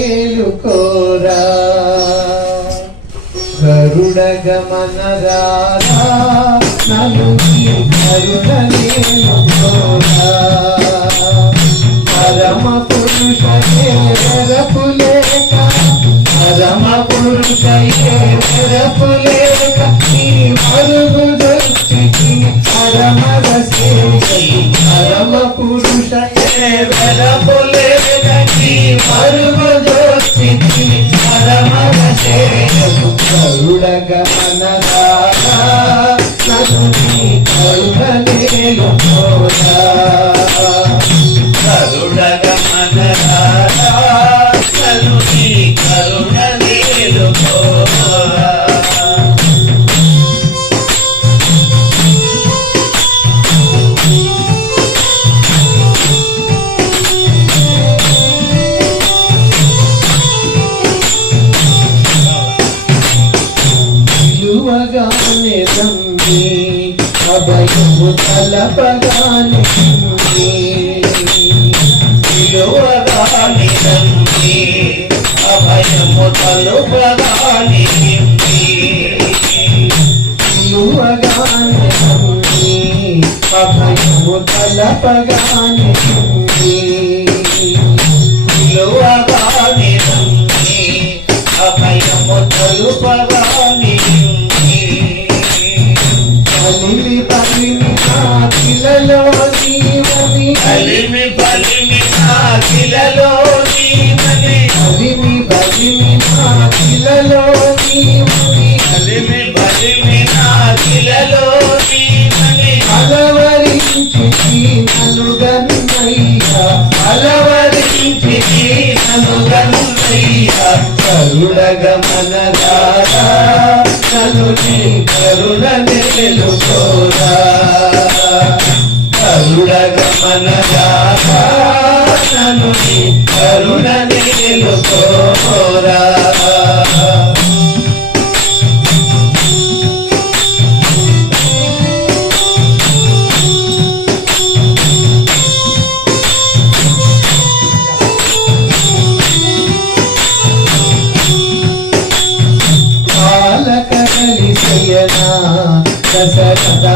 గుణనేలుకోరా గరుడ గమన రాధా నన్ను కరుణనేలుకోరా పరమ పురుష వరపులేక పరమ పురుష వరపులేక మరుగు దొచ్చి పరమ పరమ పురుష వరపులేక మరుగు దొచ్చి పరమ కరుణ గమన రాధా నన్ను కరుణనేలుకోరా కరుణ గమన రాధా నన్ను కరుణనేలుకోరా విలువగానే నమ్మి అభయము తలపగానే విలువగానే నమ్మి అభయము తలుపగానే విలువగానే నమ్మి అభయము తలపగానే విలువగానే నమ్మి అభయము తలుపగానే అలిమి పలిమి నాకిలలో నీవని అలిమి పలిమి నాకిలలో నీవని అలిమి పలిమి నాకిలలో నీవని అలిమి పలిమి నాకిలలో నీవని అలవరించి నన్ను గన్నయ్యా అలవరించి నన్ను గన్నయ్యా కరుణ గమన రాధా నన్ను కరుణనేలుకోరా కరుణ గమన రాధా నన్ను కరుణనేలుకోరా దశరథ